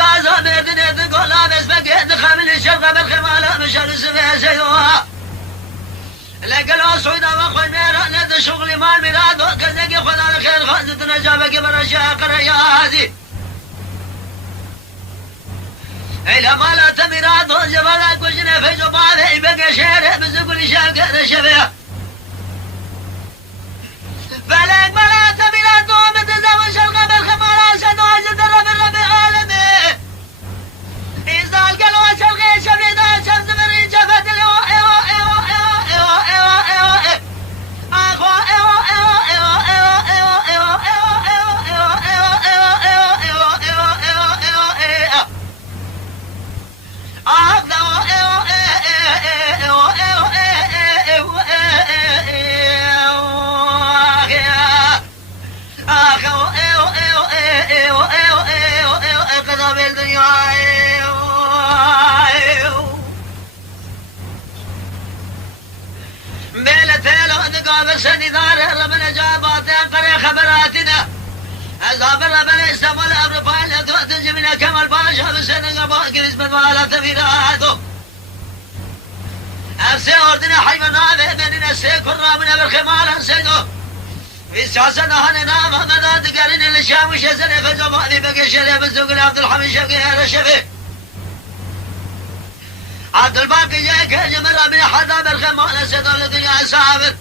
غازة مردن قولا بس بقيت خامل الشرق بالخمالة مشان سفيه سيوها لقلوا صعودا وخوي ميرا ند شغلي مال ميراد وكذلك خذ الخير خذت نجابك برشاق الرياضي إلى ما لا تميراد وجبالك وجنا في جباله بقى شيره بزقل شاق الشفيه فلك ما لا تميراد ومتزوج شرق بالخمالة سدوا جدر بالربع عالمي إذا القلوا شرقي شبيدا شمس بري جفت سندار ربنا جابات قري خبراتنا الزابر ربنا استمر أمر فعل تجمنا كمال باشا بسنة باقي نسبة ولا تفيراته أفسي أردنا حيوانات مننا سيكون رابنا بالخمال أنسينه في ساسنا هننا مهمنا تقارن الشام وشزنا فزماني بقي شلي بالزوق عبد الحميد شبقي هذا الشفي عبد الباقي جاك جمر من حدا بالخمال أنسينه لدنيا سابر